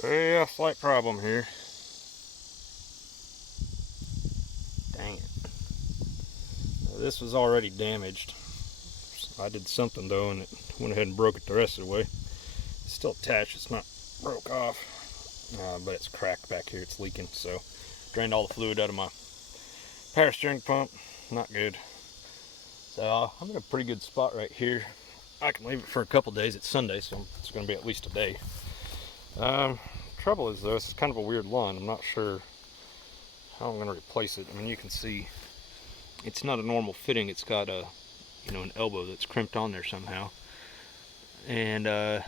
Yeah, slight problem here. Dang it. This was already damaged. I did something though and it went ahead and broke it the rest of the way. It's still attached, it's not broke off. But it's cracked back here, it's leaking. So drained all the fluid out of my power steering pump. Not good. So I'm in a pretty good spot right here. I can leave it for a couple days. It's Sunday, so it's going to be at least a day. Trouble is though, it's kind of a weird line. I'm not sure how I'm going to replace it. I mean, you can see it's not a normal fitting. It's got a, an elbow that's crimped on there somehow. And I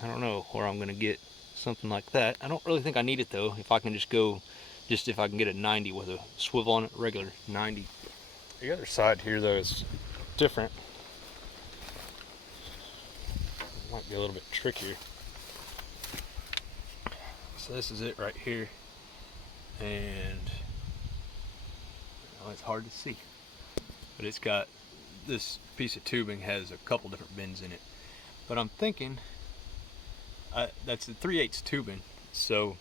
don't know where I'm going to get something like that. I don't really think I need it though. If I can if I can get a 90 with a swivel on it, regular 90. The other side here though is different. Might be a little bit trickier. So this is it right here, and it's hard to see, but it's got this piece of tubing has a couple different bends in it. But I'm thinking that's the 3/8 tubing, so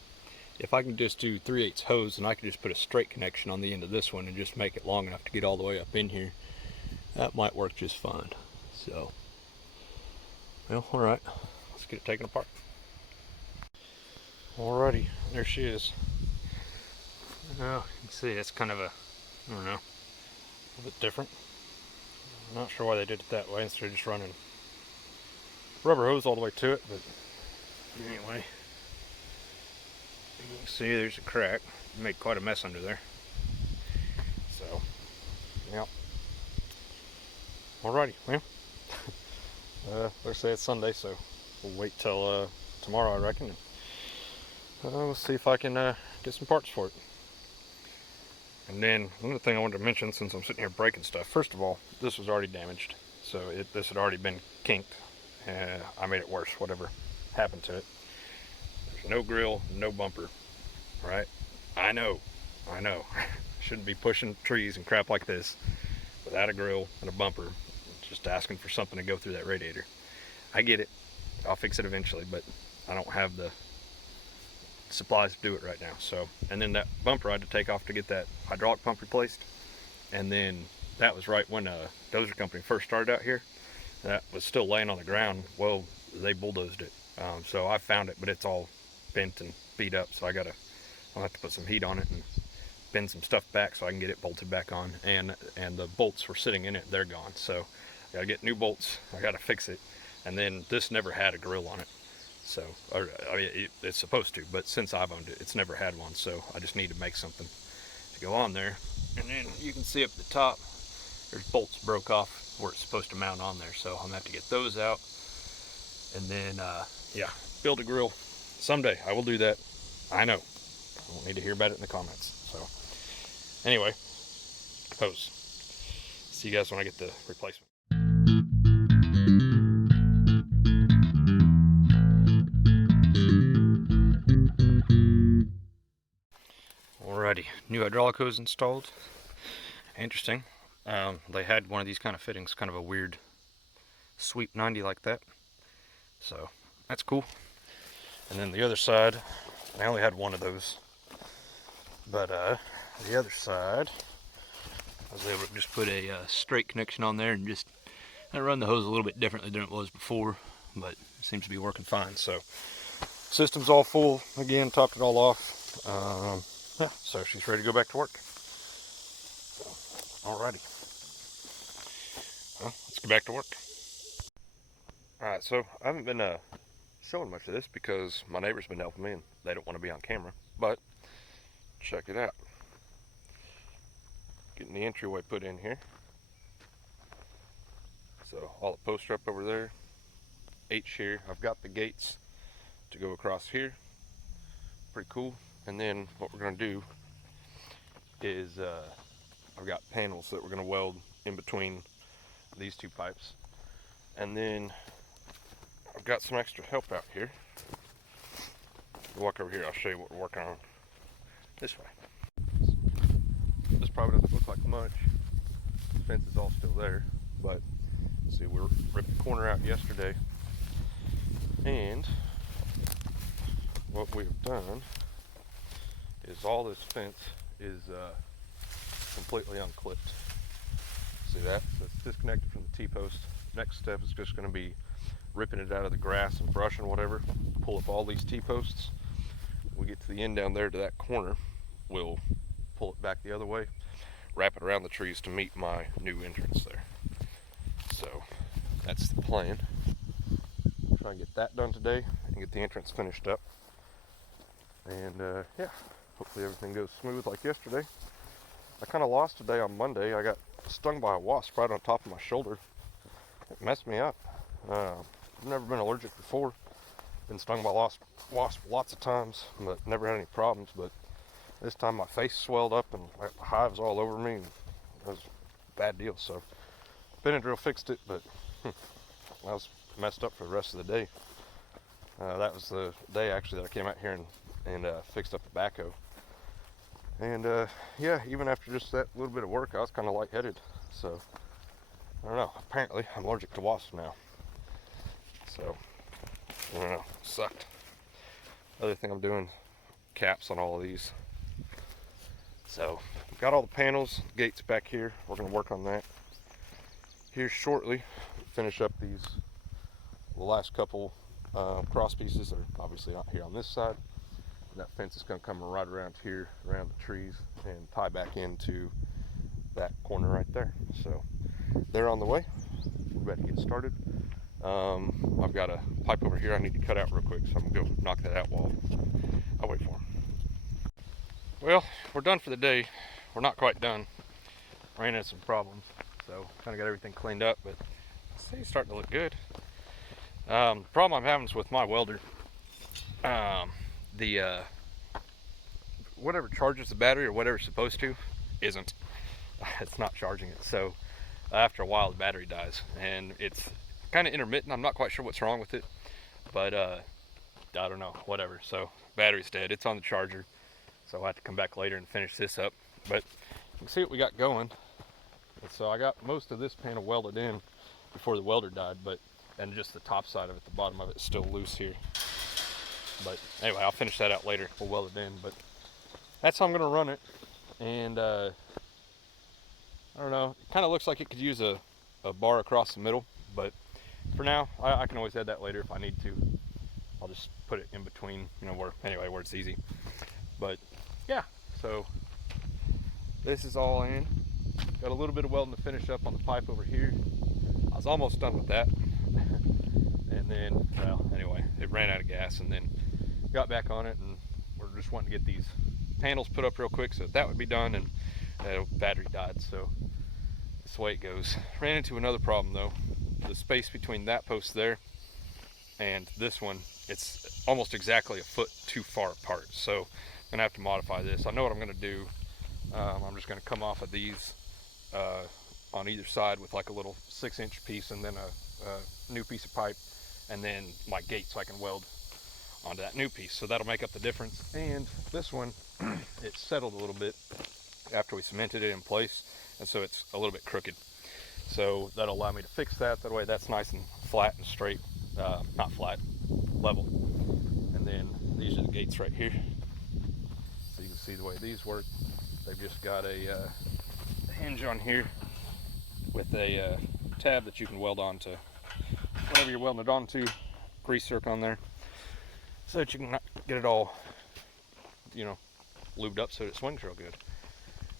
if I can just do 3/8 hose, and I can just put a straight connection on the end of this one and just make it long enough to get all the way up in here, that might work just fine. So, well, all right, let's get it taken apart. Alrighty, there she is. Now you can see it's kind of a, I don't know, a little bit different. I'm not sure why they did it that way instead of just running rubber hose all the way to it, but anyway, you can see there's a crack. It made quite a mess under there. So, yep. Alrighty, well, let's say it's Sunday, so we'll wait till tomorrow, I reckon. We'll see if I can get some parts for it. And then another thing I wanted to mention, since I'm sitting here breaking stuff, first of all, this was already damaged, so this had already been kinked. I made it worse, whatever happened to it. There's no grill, no bumper, right? I know. Shouldn't be pushing trees and crap like this without a grill and a bumper, just asking for something to go through that radiator. I get it, I'll fix it eventually, but I don't have the supplies to do it right now. So, and then that bumper I had to take off to get that hydraulic pump replaced, and then that was right when Dozer Company first started out here. That was still laying on the ground. Well, they bulldozed it, so I found it, but it's all bent and beat up, so I'll have to put some heat on it and bend some stuff back so I can get it bolted back on. And the bolts were sitting in it, they're gone, so I gotta get new bolts. I gotta fix it. And then this never had a grill on it, so, I mean, it's supposed to, but since I've owned it, it's never had one, so I just need to make something to go on there. And then you can see up at the top, there's bolts broke off where it's supposed to mount on there, so I'm gonna have to get those out. And then, yeah, build a grill. Someday I will do that. I know. I won't need to hear about it in the comments. So, anyway, hose. See you guys when I get the replacement. Alrighty, new hydraulic hose installed. Interesting. They had one of these kind of fittings, kind of a weird sweep 90 like that. So that's cool. And then the other side, I only had one of those. But the other side, I was able to just put a straight connection on there and just run the hose a little bit differently than it was before, but it seems to be working fine. So system's all full again, topped it all off. Yeah, so she's ready to go back to work. So, alrighty. Well, let's get back to work. Alright, so I haven't been showing much of this because my neighbor's been helping me and they don't want to be on camera, but check it out. Getting the entryway put in here. So all the posts are up over there. H here. I've got the gates to go across here. Pretty cool. And then what we're going to do is I've got panels that we're going to weld in between these two pipes. And then I've got some extra help out here. Walk over here, I'll show you what we're working on. This way. This probably doesn't look like much. The fence is all still there, but see, we ripped the corner out yesterday, and whoop, what we've done is all this fence is completely unclipped. See that? So it's disconnected from the T-post. Next step is just going to be ripping it out of the grass and brush and whatever. Pull up all these T-posts. We get to the end down there to that corner, we'll pull it back the other way, wrap it around the trees to meet my new entrance there. So that's the plan. Try and get that done today and get the entrance finished up. And yeah, hopefully everything goes smooth like yesterday. I kind of lost today on Monday. I got stung by a wasp right on top of my shoulder. It messed me up. I've never been allergic before. Been stung by wasp lots of times, but never had any problems. But this time my face swelled up and like hives all over me, and it was a bad deal. So Benadryl fixed it, but I was messed up for the rest of the day. That was the day actually that I came out here and fixed up the backhoe. And yeah, even after just that little bit of work, I was kind of lightheaded. So I don't know. Apparently, I'm allergic to wasps now. So I don't know. Sucked. Other thing I'm doing, caps on all of these. So got all the panels, gates back here. We're gonna work on that here shortly. Finish up the last couple cross pieces. They're obviously not here on this side. And that fence is gonna come right around here, around the trees, and tie back into that corner right there. So they're on the way. We're about to get started. I've got a pipe over here I need to cut out real quick, so I'm gonna go knock that out while I wait for him. Well, we're done for the day. We're not quite done. Ran into some problems, so kind of got everything cleaned up, but see, it's starting to look good. The problem I'm having is with my welder. Whatever charges the battery or whatever it's supposed to isn't. It's not charging it. So after a while the battery dies, and it's kind of intermittent. I'm not quite sure what's wrong with it, but I don't know, whatever. So battery's dead. It's on the charger, so I'll have to come back later and finish this up. But you can see what we got going. And so I got most of this panel welded in before the welder died, and just the top side of it, the bottom of it is still loose here. But anyway, I'll finish that out later. We'll weld it in, but that's how I'm gonna run it. And I don't know, it kind of looks like it could use a bar across the middle, but for now, I can always add that later if I need to. I'll just put it in between, where it's easy. But yeah, so this is all in. Got a little bit of welding to finish up on the pipe over here. I was almost done with that. And then, well, anyway, it ran out of gas, and then got back on it, and we're just wanting to get these panels put up real quick so that would be done, and battery died, so that's the way it goes. Ran into another problem though. The space between that post there and this one, it's almost exactly a foot too far apart, so I'm gonna have to modify this. I know what I'm gonna do. I'm just gonna come off of these on either side with like a little 6-inch piece, and then a new piece of pipe, and then my gate so I can weld onto that new piece. So that'll make up the difference. And this one, it settled a little bit after we cemented it in place, and so it's a little bit crooked. So that'll allow me to fix that. That way that's nice and flat and straight. Not flat, level. And then these are the gates right here. So you can see the way these work. They've just got a hinge on here with a tab that you can weld onto whatever you're welding it onto. Grease zerk on there, so that you can get it all, lubed up so it swings real good.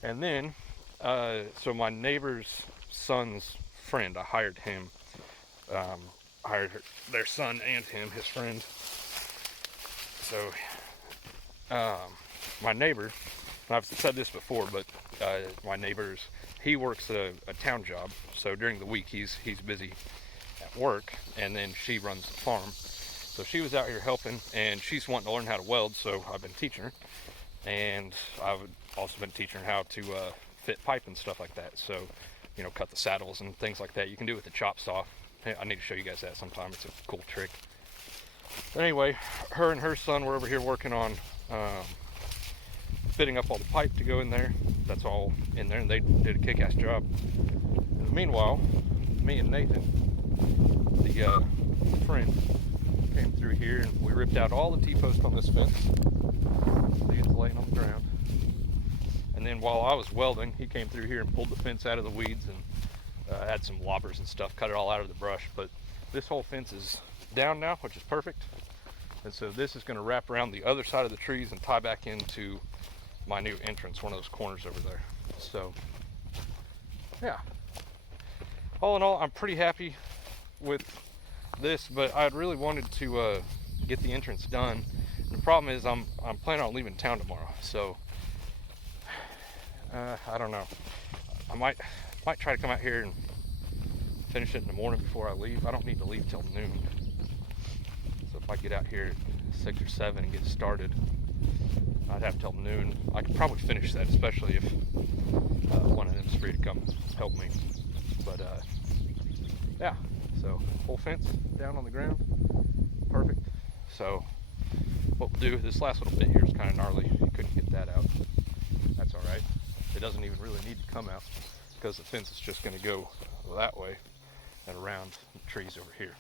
And then, so my neighbor's son's friend, I hired him, hired their son and him, his friend. So, my neighbor, and I've said this before, but my neighbor's, he works a town job, so during the week he's busy at work, and then she runs the farm. So she was out here helping, and she's wanting to learn how to weld, so I've been teaching her. And I've also been teaching her how to fit pipe and stuff like that. So, cut the saddles and things like that. You can do it with the chop saw. I need to show you guys that sometime. It's a cool trick. But anyway, her and her son were over here working on fitting up all the pipe to go in there. That's all in there, and they did a kick-ass job. And meanwhile, me and Nathan, the friend, came through here and we ripped out all the T-posts on this fence. See, it's laying on the ground. And then while I was welding, he came through here and pulled the fence out of the weeds and had some loppers and stuff, cut it all out of the brush. But this whole fence is down now, which is perfect. And so this is going to wrap around the other side of the trees and tie back into my new entrance, one of those corners over there. So yeah, all in all, I'm pretty happy with this, but I really wanted to get the entrance done. And the problem is I'm planning on leaving town tomorrow, so I don't know. I might try to come out here and finish it in the morning before I leave. I don't need to leave till noon, so if I get out here at 6 or 7 and get started, I'd have till noon. I could probably finish that, especially if one of them's free to come help me. But yeah, so whole fence down on the ground, perfect. So what we'll do, this last little bit here is kind of gnarly. You couldn't get that out. That's all right. It doesn't even really need to come out because the fence is just going to go that way and around the trees over here.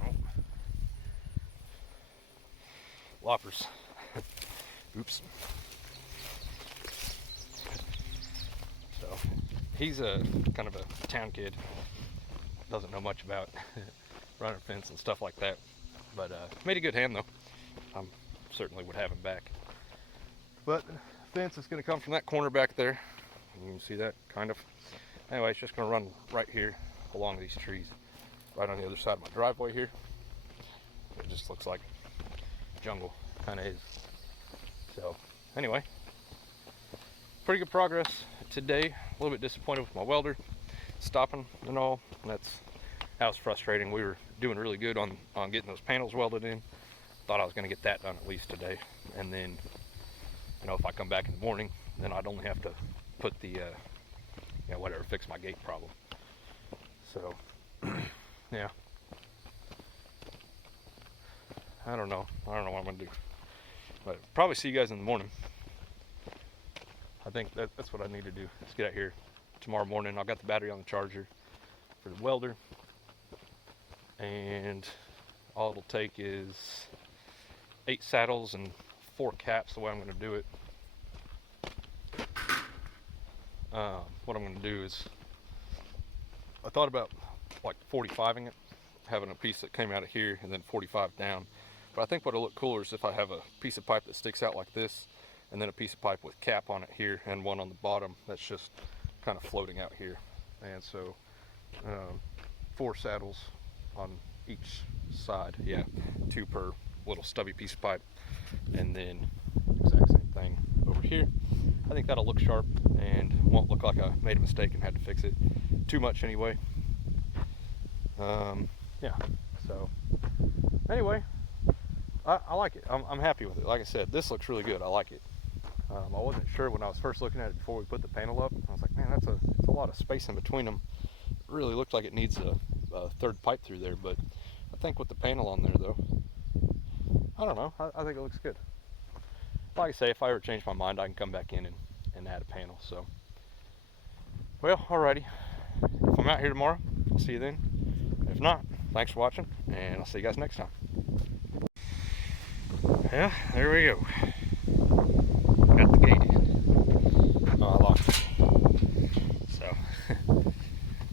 Oh. Loppers. Oops. So he's a kind of a town kid, doesn't know much about running fence and stuff like that, but made a good hand though. Certainly would have him back. But the fence is going to come from that corner back there. You can see that kind of. Anyway, it's just going to run right here along these trees, right on the other side of my driveway here. It just looks like jungle, kind of is. So anyway, pretty good progress today. A little bit disappointed with my welder stopping and all. And that was frustrating. We were doing really good on getting those panels welded in. Thought I was going to get that done at least today, and then, you know, if I come back in the morning, then I'd only have to put the you know, whatever, fix my gate problem. So yeah, I don't know what I'm gonna do, but probably see you guys in the morning. I think that's what I need to do. Let's get out here tomorrow morning. I've got the battery on the charger for the welder, and all it'll take is 8 saddles and 4 caps, the way I'm going to do it. What I'm going to do is, I thought about like 45ing it, having a piece that came out of here and then 45 down. But I think what'll look cooler is if I have a piece of pipe that sticks out like this, and then a piece of pipe with cap on it here, and one on the bottom that's just kind of floating out here. And so 4 saddles on each side, yeah, 2 per little stubby piece of pipe, and then exact same thing over here. I think that'll look sharp and won't look like I made a mistake and had to fix it too much anyway. Yeah, so anyway, I like it. I'm happy with it. Like I said, this looks really good. I like it. I wasn't sure when I was first looking at it before we put the panel up. I was like, man, it's a lot of space in between them. It really looked like it needs a 3rd pipe through there, but I think with the panel on there though, I don't know, I think it looks good. Like I say, if I ever change my mind, I can come back in and add a panel. So, well, alrighty. If I'm out here tomorrow, I'll see you then. If not, thanks for watching, and I'll see you guys next time. Yeah, there we go. Got the gate in. Oh, I locked it. So,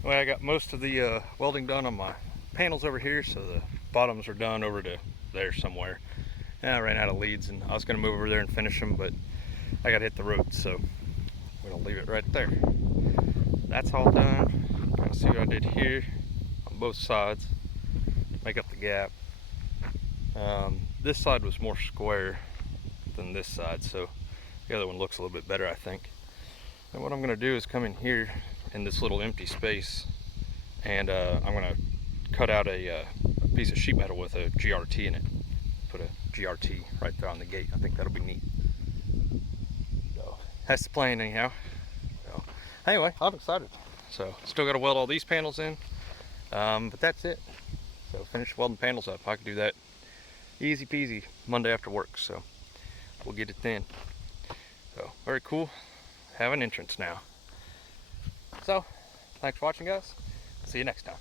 well, I got most of the welding done on my panels over here, so the bottoms are done over to there somewhere. Yeah, I ran out of leads, and I was going to move over there and finish them, but I got to hit the road, so we're going to leave it right there. That's all done. Kind of see what I did here on both sides, make up the gap. This side was more square than this side, so the other one looks a little bit better, I think. And what I'm going to do is come in here in this little empty space, and I'm going to cut out a piece of sheet metal with a GRT in it. Put a GRT right there on the gate. I think that'll be neat. So that's the plan anyhow. So anyway, I'm excited. So still got to weld all these panels in, but that's it. So finish welding panels up. I can do that easy peasy Monday after work. So we'll get it then. So very cool. Have an entrance now. So thanks for watching, guys. See you next time.